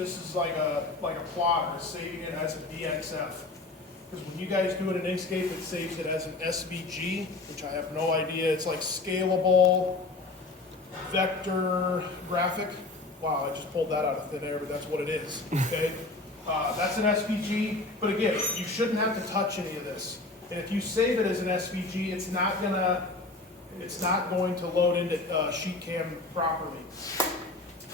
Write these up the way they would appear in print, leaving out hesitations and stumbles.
this is like a plotter, saving it as a DXF. Because when you guys do it in Inkscape, it saves it as an SVG, which I have no idea. It's like scalable vector graphic. Wow, I just pulled that out of thin air, but that's what it is. Okay, that's an SVG. But again, you shouldn't have to touch any of this. And if you save it as an SVG, it's not going to load into SheetCam properly.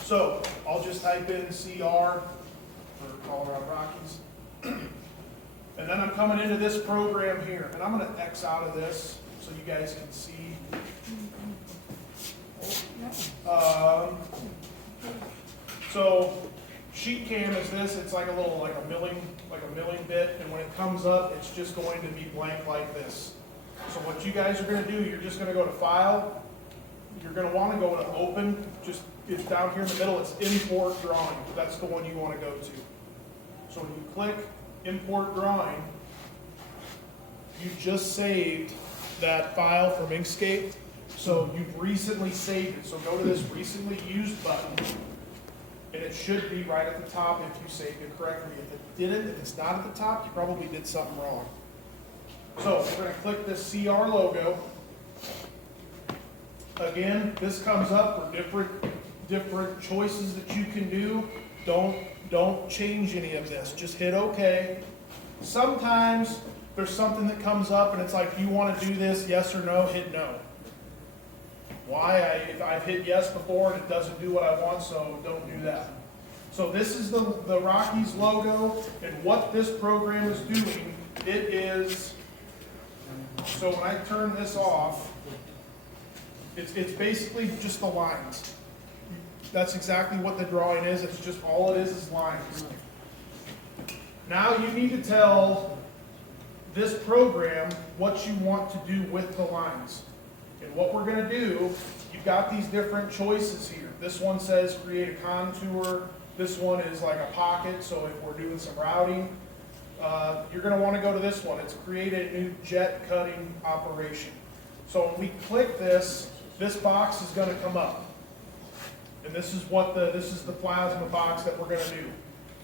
So I'll just type in CR for Colorado Rockies. And then I'm coming into this program here, and I'm going to X out of this so you guys can see. So SheetCam is this. It's like a little like a milling bit, and when it comes up, it's just going to be blank like this. So what you guys are going to do, you're just going to go to File. You're going to want to go to Open. Just it's down here in the middle. It's Import Drawing. That's the one you want to go to. So when you click Import Drawing, you just saved that file from Inkscape. So you've recently saved it. So go to this Recently Used button, and it should be right at the top if you saved it correctly. If it didn't, if it's not at the top, you probably did something wrong. So we're going to click this CR logo. Again, this comes up for different choices that you can do. Don't change any of this. Just hit OK. Sometimes there's something that comes up and it's like, you want to do this, yes or no, hit no. Why? I've hit yes before and it doesn't do what I want, so don't do that. So this is the Rockies logo, and what this program is doing, it is, so when I turn this off, it's basically just the lines. That's exactly what the drawing is. It's just all it is lines. Now you need to tell this program what you want to do with the lines. And what we're going to do, you've got these different choices here. This one says create a contour. This one is like a pocket, so if we're doing some routing, you're going to want to go to this one. It's create a new jet cutting operation. So when we click this, this box is going to come up. And this is the plasma box that we're going to do.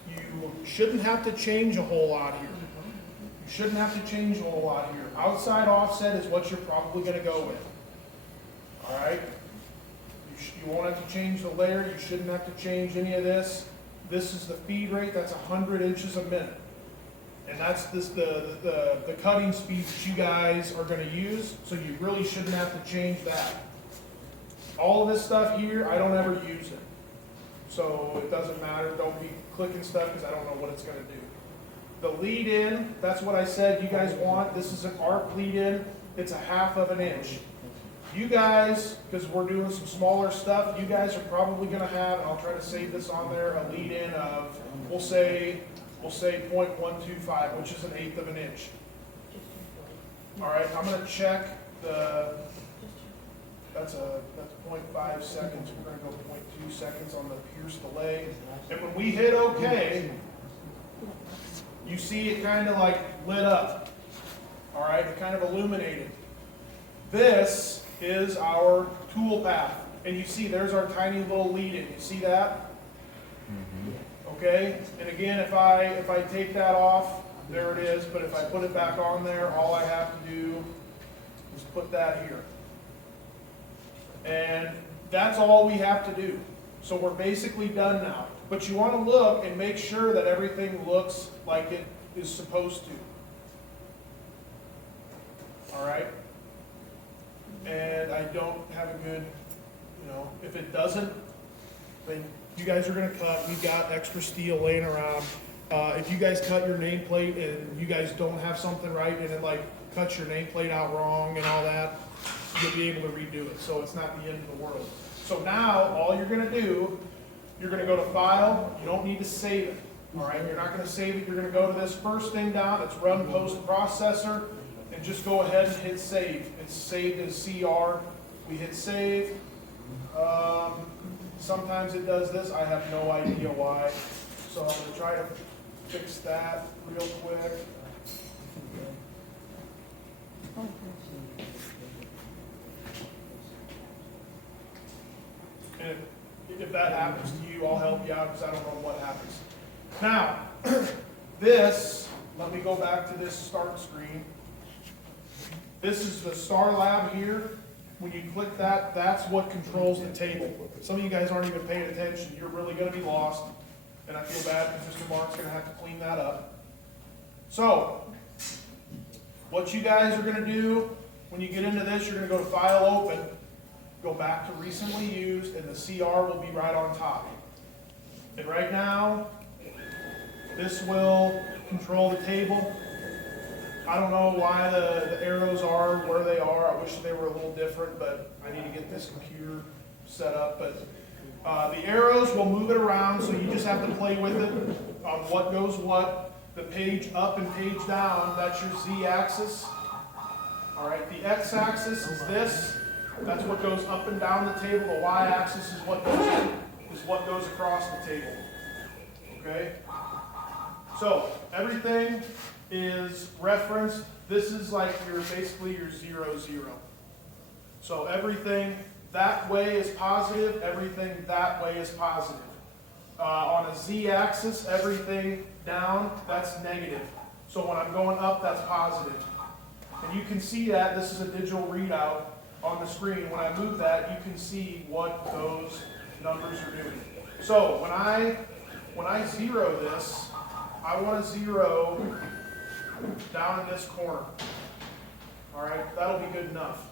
You shouldn't have to change a whole lot here. You shouldn't have to change a whole lot here. Outside offset is what you're probably going to go with. All right? You won't have to change the layer. You shouldn't have to change any of this. This is the feed rate. That's 100 inches a minute. And that's the cutting speed that you guys are going to use. So you really shouldn't have to change that. All of this stuff here, I don't ever use it. So it doesn't matter. Don't be clicking stuff because I don't know what it's going to do. The lead in, that's what I said you guys want. This is an arc lead in. It's 1/2 of an inch. You guys, because we're doing some smaller stuff, you guys are probably going to have, and I'll try to save this on there, a lead in of, we'll say 0.125, which is 1/8 of an inch. All right, I'm going to check that's 0.5 seconds. We're going to go 0.2 seconds on the pierce delay. And when we hit OK, you see it kind of like lit up. All right, it kind of illuminated. This is our tool path. And you see there's our tiny little lead in. You see that? Okay, and again, if I take that off, there it is. But if I put it back on there, all I have to do is put that here. And that's all we have to do. So we're basically done now. But you want to look and make sure that everything looks like it is supposed to. All right? And I don't have a good, if it doesn't, then you guys are going to cut. We've got extra steel laying around. If you guys cut your nameplate and you guys don't have something right and it like cuts your nameplate out wrong and all that, you'll be able to redo it. So it's not the end of the world. So now all you're going to do, you're going to go to File. You don't need to save it. All right, you're not going to save it. You're going to go to this first thing down. It's Run Post Processor. And just go ahead and hit Save. It's saved as CR. We hit Save. Sometimes it does this. I have no idea why. So I'm going to try to fix that real quick. And if that happens to you, I'll help you out because I don't know what happens. Now, this, let me go back to this start screen. This is the Star Lab here. When you click that, that's what controls the table. Some of you guys aren't even paying attention. You're really going to be lost. And I feel bad because Mr. Mark's going to have to clean that up. So, what you guys are going to do when you get into this, you're going to go to File Open, go back to Recently Used, and the CR will be right on top. And right now, this will control the table. I don't know why the arrows are where they are. I wish they were a little different, but I need to get this computer set up. But the arrows will move it around, so you just have to play with it on what goes what. The page up and page down, that's your Z-axis. All right, the X-axis is this. That's what goes up and down the table. The Y-axis is what goes across the table. Okay? So everything is referenced. This is like basically your 0, 0. So everything that way is positive, everything that way is positive. On a Z-axis, everything down, that's negative. So when I'm going up, that's positive. And you can see that this is a digital readout on the screen. When I move that, you can see what those numbers are doing. So when I zero this, I want to zero down in this corner. All right, that'll be good enough.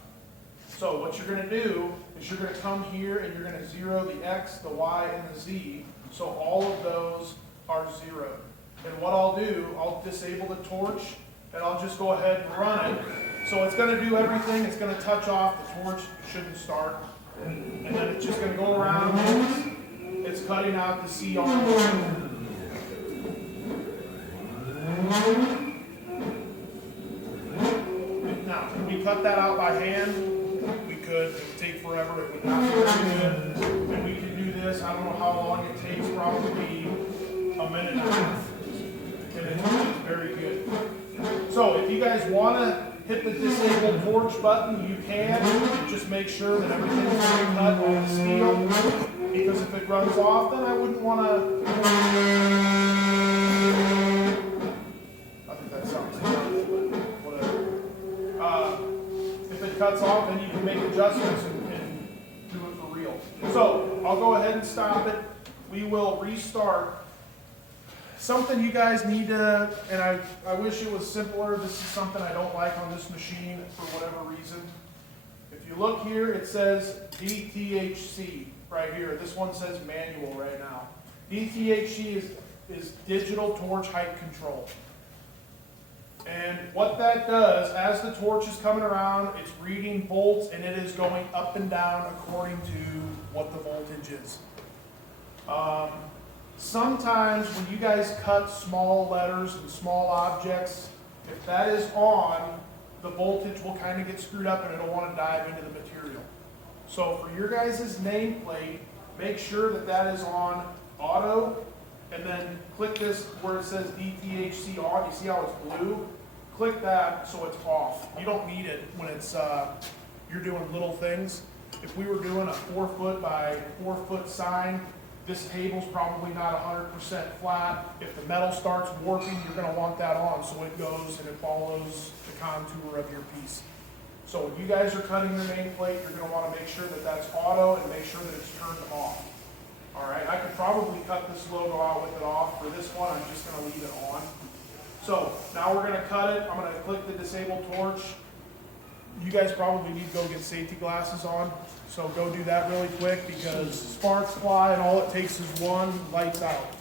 So what you're going to do is you're going to come here and you're going to zero the X, the Y, and the Z. So all of those are zero. And what I'll do, I'll disable the torch and I'll just go ahead and run it. So it's going to do everything. It's going to touch off the torch. It shouldn't start. And then it's just going to go around. It's cutting out the CR. Now, can we cut that out by hand? We could. It would take forever. It would not be very good. And we can do this. I don't know how long it takes. Probably a minute and a half. And it's very good. So if you guys want to hit the disable torch button, you can. Just make sure that everything's being cut on the steel. Because if it runs off, then I wouldn't want to. I think that sounds good. Whatever. If it cuts off, then you can make adjustments and do it for real. So I'll go ahead and stop it. We will restart. Something you guys need to, and I wish it was simpler. This is something I don't like on this machine for whatever reason. If you look here, it says DTHC right here. This one says manual right now. DTHC is digital torch height control. And what that does, as the torch is coming around, it's reading volts and it is going up and down according to what the voltage is. Sometimes when you guys cut small letters and small objects, if that is on, the voltage will kind of get screwed up and it'll want to dive into the material. So for your guys' nameplate, make sure that that is on auto, and then click this where it says DTHC on. You see how it's blue? Click that so it's off. You don't need it when it's you're doing little things. If we were doing a 4 foot by 4 foot sign, this table's probably not 100% flat. If the metal starts warping, you're going to want that on so it goes and it follows the contour of your piece. So when you guys are cutting your nameplate, you're going to want to make sure that that's auto and make sure that it's turned off. All right, I could probably cut this logo out with it off. For this one, I'm just going to leave it on. So now we're going to cut it. I'm going to click the disable torch. You guys probably need to go get safety glasses on. So go do that really quick because sparks fly and all it takes is one, lights out.